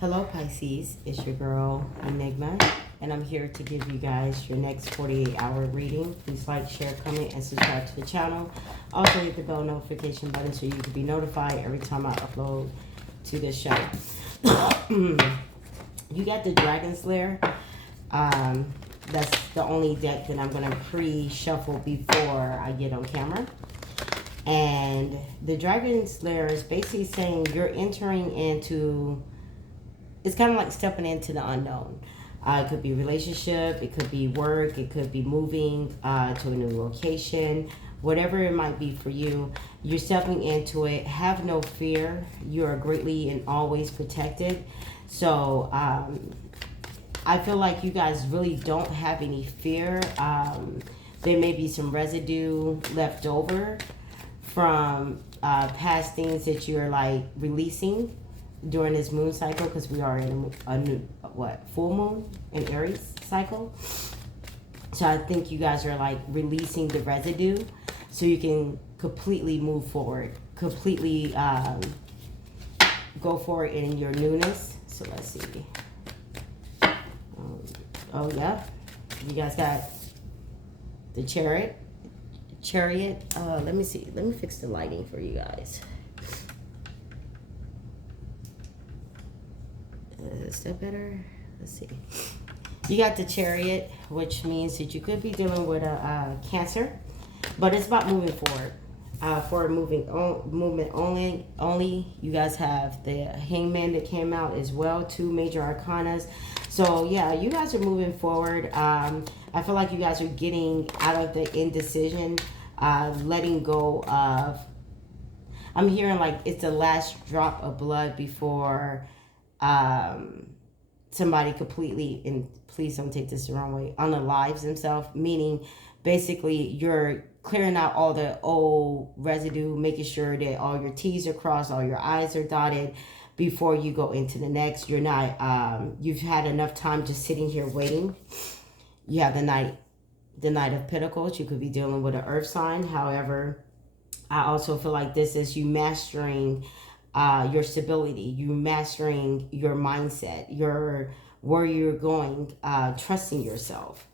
Hello Pisces, it's your girl Enigma, and I'm here to give you guys your next 48-hour reading. Please like, share, comment, and subscribe to the channel. Also hit the bell notification button so you can be notified every time I upload to this show. You got the Dragon Slayer. That's the only deck that I'm going to pre-shuffle before I get on camera. And the Dragon Slayer is basically saying you're entering into... It's kind of like stepping into the unknown. It could be relationship, it could be work, it could be moving to a new location, whatever it might be for you. You're stepping into it. Have no fear. You are greatly and always protected. So I feel like you guys really don't have any fear. There may be some residue left over from past things that you're like releasing during this moon cycle, because we are in a new full moon in Aries cycle. So I think you guys are like releasing the residue so you can completely move forward, completely go forward in your newness. So let's see. Oh yeah, you guys got the chariot. Let me see, let me fix the lighting for you guys. Is that better? Let's see. You got the chariot, which means that you could be dealing with a Cancer, but it's about moving forward. For movement only. You guys have the Hangman that came out as well, 2 major arcanas. So yeah, you guys are moving forward. I feel like you guys are getting out of the indecision, letting go of. I'm hearing like it's the last drop of blood before somebody completely, and please don't take this the wrong way, unalives themselves, meaning basically you're clearing out all the old residue, making sure that all your T's are crossed, all your I's are dotted before you go into the next. You're not, you've had enough time just sitting here waiting. You have the Knight of Pentacles. You could be dealing with an earth sign. However, I also feel like this is you mastering your stability, you mastering your mindset, where you're going, trusting yourself.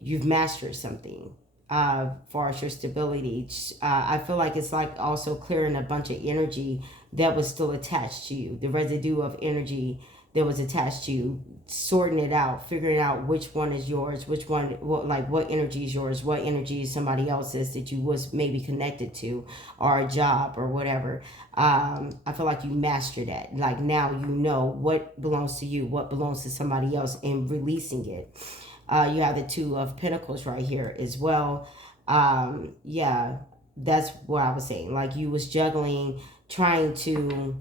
You've mastered something far as your stability. I feel like it's like also clearing a bunch of energy that was still attached to you, the residue of energy that was attached to you, sorting it out, figuring out which one is yours, which one, what energy is yours, what energy is somebody else's that you was maybe connected to, or a job or whatever. I feel like you mastered that. Like now you know what belongs to you, what belongs to somebody else, and releasing it. You have the 2 of Pentacles right here as well. Yeah, that's what I was saying. Like you was juggling, trying to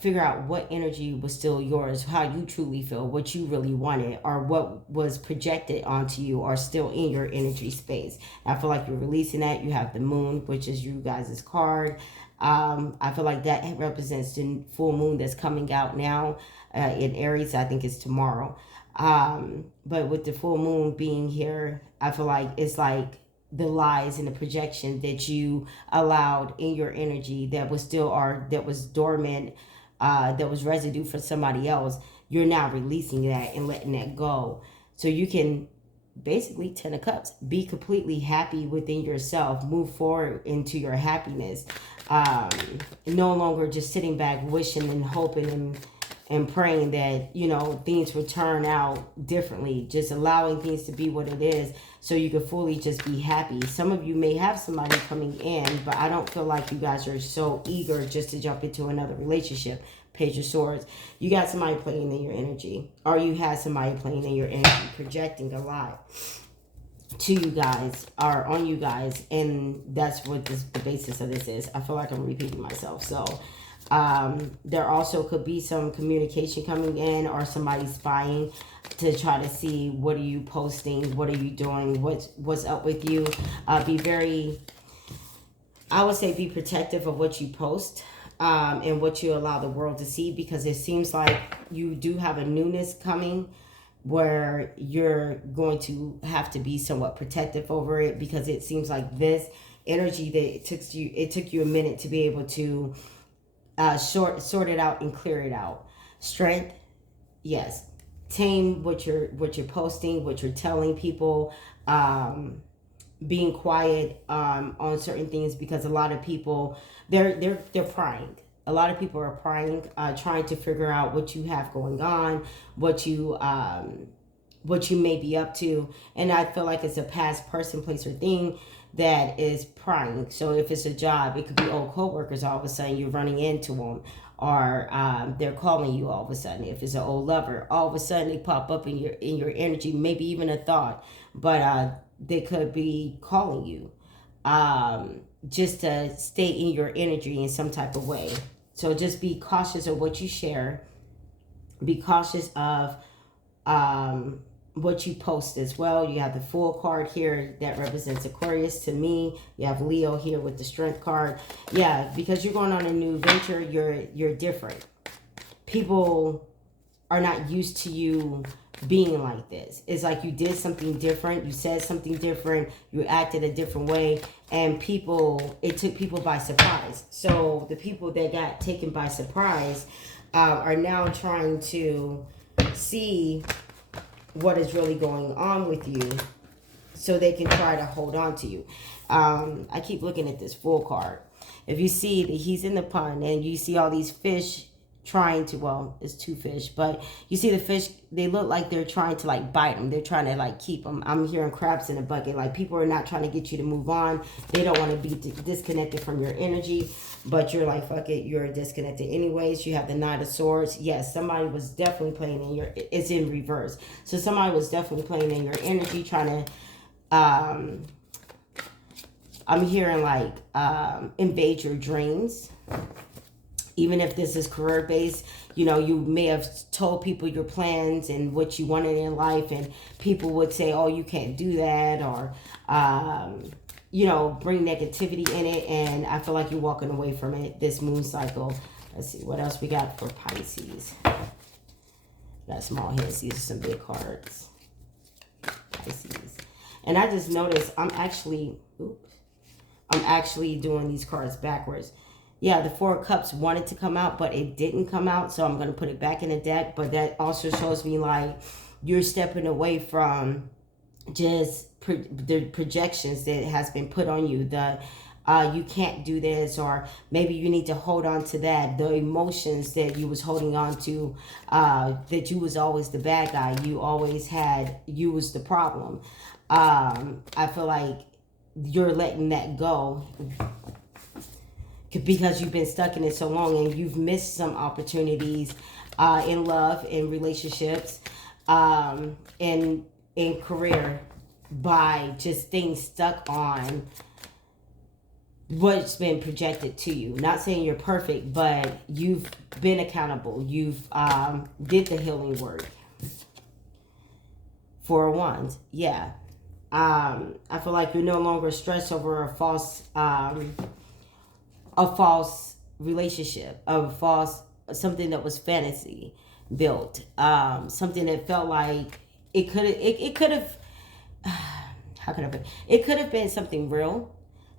figure out what energy was still yours, how you truly feel, what you really wanted, or what was projected onto you or still in your energy space. I feel like you're releasing that. You have the Moon, which is you guys' card. I feel like that represents the full moon that's coming out now in Aries. I think it's tomorrow. But with the full moon being here, I feel like it's like the lies and the projection that you allowed in your energy that was still, or that was dormant, that was residue for somebody else. You're now releasing that and letting that go. So you can basically, 10 of Cups, be completely happy within yourself, move forward into your happiness. No longer just sitting back wishing and hoping and praying that, you know, things will turn out differently. Just allowing things to be what it is so you can fully just be happy. Some of you may have somebody coming in, but I don't feel like you guys are so eager just to jump into another relationship. Page of Swords. You got somebody playing in your energy, or you had somebody playing in your energy, projecting a lot to you guys, or on you guys, and that's what the basis of this is. I feel like I'm repeating myself. So there also could be some communication coming in, or somebody spying to try to see what are you posting, what are you doing, what's up with you. Be very, I would say, be protective of what you post, and what you allow the world to see, because it seems like you do have a newness coming where you're going to have to be somewhat protective over it, because it seems like this energy that it took you a minute to be able to sort it out and clear it out. Strength, yes. Tame what you're posting, what you're telling people. Being quiet on certain things, because a lot of people they're prying. A lot of people are prying, trying to figure out what you have going on, what you may be up to. And I feel like it's a past person, place, or thing that is prying. So if it's a job, it could be old coworkers. All of a sudden you're running into them, or they're calling you all of a sudden. If it's an old lover, all of a sudden they pop up in your energy, maybe even a thought, but they could be calling you just to stay in your energy in some type of way. So just be cautious of what you share. Be cautious of what you post as well. You have the Fool card here that represents Aquarius to me. You have Leo here with the Strength card. Yeah, because you're going on a new venture, you're different. People are not used to you being like this. It's like you did something different, you said something different, you acted a different way, and it took people by surprise. So the people that got taken by surprise are now trying to see what is really going on with you, so they can try to hold on to you. I keep looking at this Fool card. If you see that he's in the pond and you see all these fish trying to, well, it's two fish, but you see the fish, they look like they're trying to like bite them. They're trying to like keep them. I'm hearing crabs in a bucket. Like people are not trying to get you to move on. They don't want to be disconnected from your energy, but you're like, fuck it, you're disconnected anyways. You have the Knight of Swords. Yes, somebody was definitely playing in your, it's in reverse. So somebody was definitely playing in your energy, trying to, I'm hearing like invade your dreams. Even if this is career based, you know, you may have told people your plans and what you wanted in life, and people would say, oh, you can't do that, or, you know, bring negativity in it. And I feel like you're walking away from it, this moon cycle. Let's see, what else we got for Pisces? Got small hints. These are some big cards. Pisces. And I just noticed I'm actually doing these cards backwards. Yeah, the Four of Cups wanted to come out, but it didn't come out. So I'm going to put it back in the deck. But that also shows me like you're stepping away from just the projections that has been put on you. You can't do this, or maybe you need to hold on to that. The emotions that you was holding on to, that you was always the bad guy. You was the problem. I feel like you're letting that go, because you've been stuck in it so long, and you've missed some opportunities in love, in relationships, in career, by just staying stuck on what's been projected to you. Not saying you're perfect, but you've been accountable. You've did the healing work. Four of Wands, yeah. I feel like you're no longer stressed over a false relationship, something that was fantasy built, something that felt like it could have how can I put it? It could have been something real,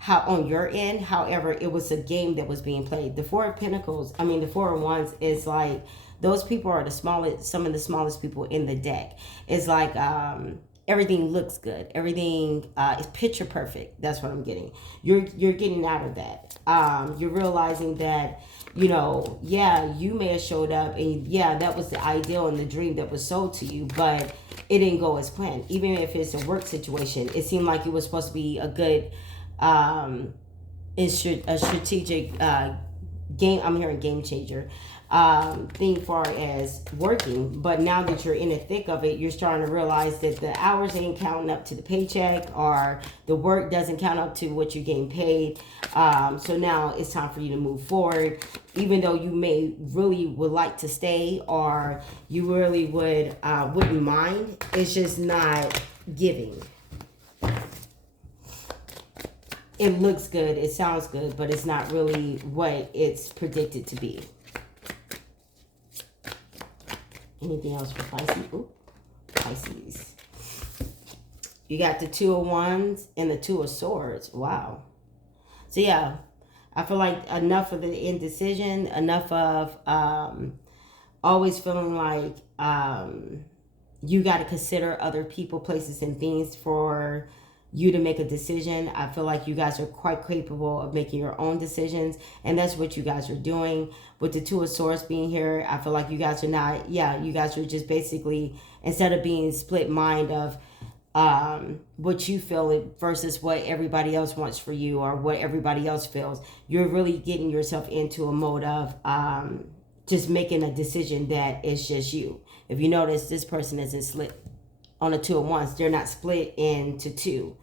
on your end. However, it was a game that was being played. The Four of Pentacles, the Four of Wands is like, those people are some of the smallest people in the deck. It's like everything looks good. Everything is picture perfect. That's what I'm getting. You're getting out of that. You're realizing that, yeah, you may have showed up, and yeah, that was the ideal and the dream that was sold to you, but it didn't go as planned. Even if it's a work situation, it seemed like it was supposed to be a good, a strategic game. I'm hearing game changer thing far as working, but now that you're in the thick of it, you're starting to realize that the hours ain't counting up to the paycheck, or the work doesn't count up to what you're getting paid. So now it's time for you to move forward, even though you would like to stay, or you really wouldn't mind. It's just not giving. It looks good, it sounds good, but it's not really what it's predicted to be. Anything else for Pisces? Ooh, Pisces. You got the Two of Wands and the Two of Swords. Wow. So yeah, I feel like enough of the indecision, enough of always feeling like you got to consider other people, places, and things for you to make a decision. I feel like you guys are quite capable of making your own decisions, and that's what you guys are doing. With the Two of Swords being here, I feel like you guys are not, you guys are just basically, instead of being split mind of what you feel versus what everybody else wants for you or what everybody else feels, you're really getting yourself into a mode of just making a decision that is just you. If you notice, this person isn't split on a Two of Wands. They're not split into two.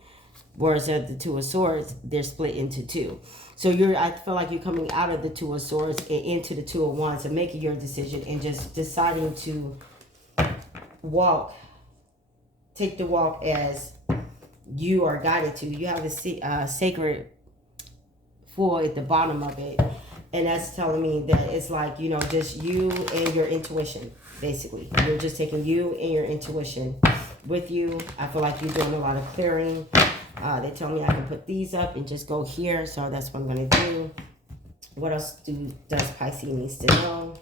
Whereas at the Two of Swords, they're split into two. So I feel like you're coming out of the Two of Swords and into the Two of Wands and making your decision and just deciding to take the walk as you are guided to. You have a sacred Fool at the bottom of it. And that's telling me that it's like, just you and your intuition, basically. You're just taking you and your intuition with you. I feel like you're doing a lot of clearing. They tell me I can put these up and just go here. So that's what I'm going to do. What else does Pisces needs to know?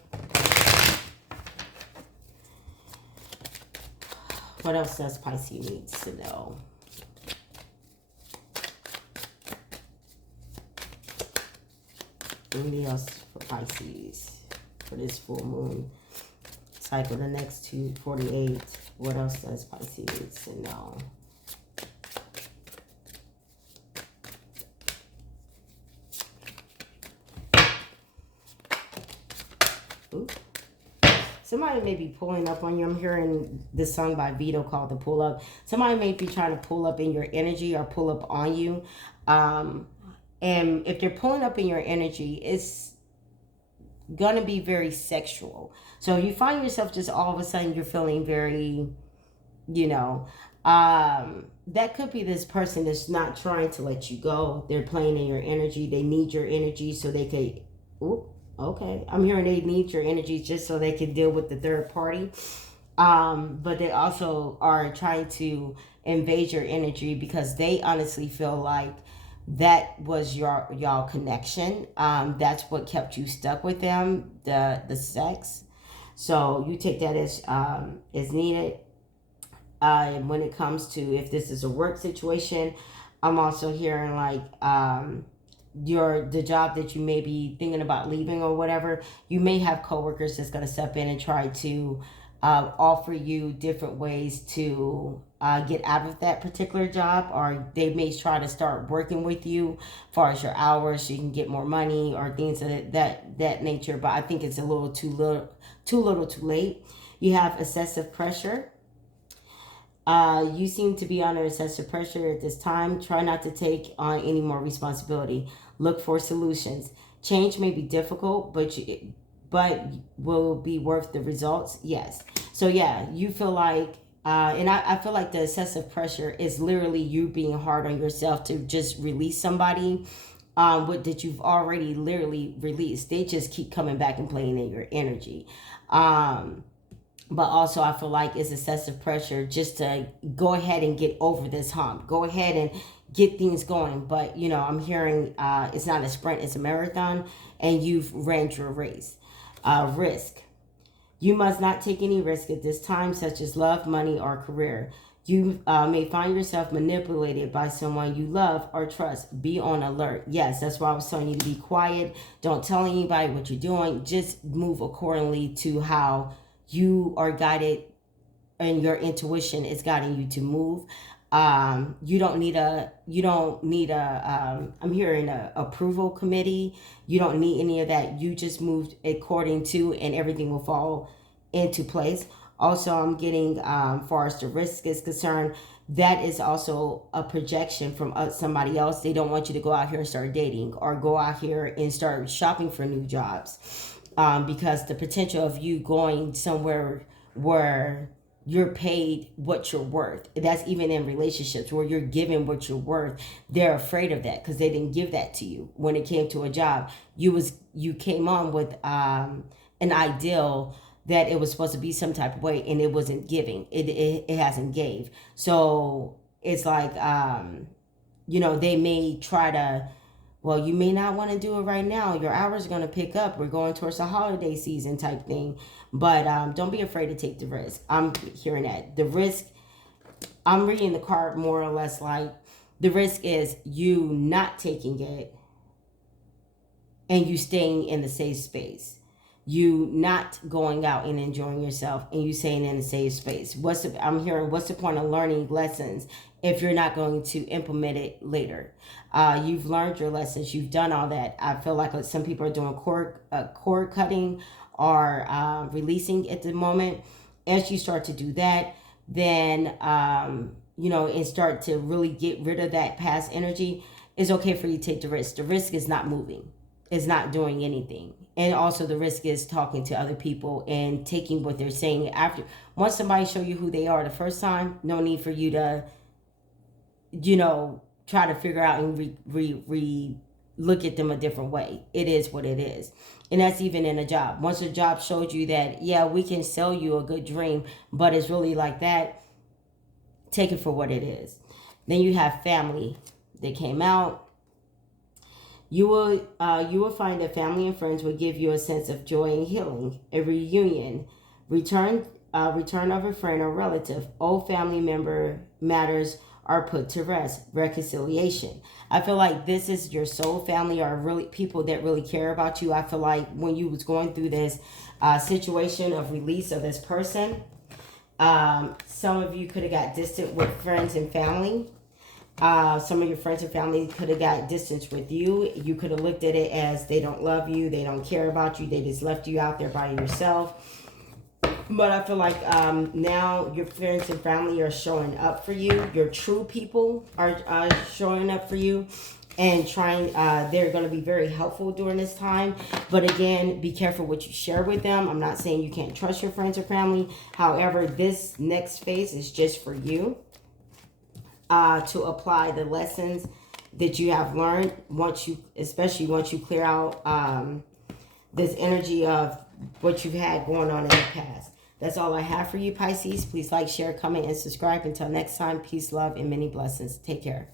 What else does Pisces needs to know? Anything else for Pisces for this full moon cycle, the next 248? What else does Pisces needs to know? Ooh. Somebody may be pulling up on you. I'm hearing this song by Vito called The Pull Up. Somebody may be trying to pull up in your energy or pull up on you. And if they're pulling up in your energy, it's going to be very sexual. So if you find yourself just all of a sudden you're feeling very, that could be this person that's not trying to let you go. They're playing in your energy. They need your energy so they could, okay. I'm hearing they need your energy just so they can deal with the third party. But they also are trying to invade your energy because they honestly feel like that was y'all connection. That's what kept you stuck with them, the sex. So you take that as needed. And when it comes to if this is a work situation, I'm also hearing like the job that you may be thinking about leaving or whatever. You may have coworkers that's going to step in and try to offer you different ways to get out of that particular job, or they may try to start working with you as far as your hours so you can get more money or things of that nature. But I think it's a little too late. You have excessive pressure. You seem to be under excessive pressure at this time. Try not to take on any more responsibility. Look for solutions. Change may be difficult, but will be worth the results. Yes. So yeah, you feel like, and I feel like the excessive pressure is literally you being hard on yourself to just release somebody that you've already literally released. They just keep coming back and playing in your energy. But also I feel like it's excessive pressure just to go ahead and get over this hump. Go ahead and get things going. But, I'm hearing it's not a sprint, it's a marathon, and you've ran your race. Risk. You must not take any risk at this time, such as love, money, or career. You may find yourself manipulated by someone you love or trust. Be on alert. Yes, that's why I was telling you to be quiet. Don't tell anybody what you're doing. Just move accordingly to how you are guided and your intuition is guiding you to move. You don't need a I'm hearing a approval committee. You don't need any of that. You just move according to, and everything will fall into place. Also, I'm getting, far as the risk is concerned, that is also a projection from somebody else. They don't want you to go out here and start dating or go out here and start shopping for new jobs. Because the potential of you going somewhere where you're paid what you're worth, that's even in relationships where you're given what you're worth, they're afraid of that because they didn't give that to you when it came to a job. You came on with an ideal that it was supposed to be some type of way, and it wasn't giving. It hasn't gave. So it's like they may try to Well, you may not want to do it right now. Your hours are going to pick up. We're going towards the holiday season type thing. But don't be afraid to take the risk. I'm hearing that. The risk, I'm reading the card more or less like the risk is you not taking it and you staying in the safe space. You not going out and enjoying yourself and you staying in a safe space. I'm hearing, what's the point of learning lessons if you're not going to implement it later? You've learned your lessons. You've done all that. I feel like some people are doing cord cutting or releasing at the moment. As you start to do that, then, and start to really get rid of that past energy, it's okay for you to take the risk. The risk is not moving. It's not doing anything. And also the risk is talking to other people and taking what they're saying after. Once somebody show you who they are the first time, no need for you to, try to figure out and look at them a different way. It is what it is. And that's even in a job. Once a job showed you that, yeah, we can sell you a good dream, but it's really like that, take it for what it is. Then you have family that came out. You will find that family and friends will give you a sense of joy and healing, a reunion, return of a friend or relative, old family member matters are put to rest, reconciliation. I feel like this is your soul family or really people that really care about you. I feel like when you was going through this situation of release of this person, some of you could have got distant with friends and family. Some of your friends and family could have got distance with you. You could have looked at it as they don't love you, they don't care about you, they just left you out there by yourself. But I feel like now your friends and family are showing up for you. Your true people are showing up for you and trying. They're going to be very helpful during this time. But again, be careful what you share with them. I'm not saying you can't trust your friends or family. However, this next phase is just for you. To apply the lessons that you have learned especially once you clear out this energy of what you've had going on in the past. That's all I have for you, Pisces. Please like, share, comment, and subscribe. Until next time, peace, love, and many blessings. Take care.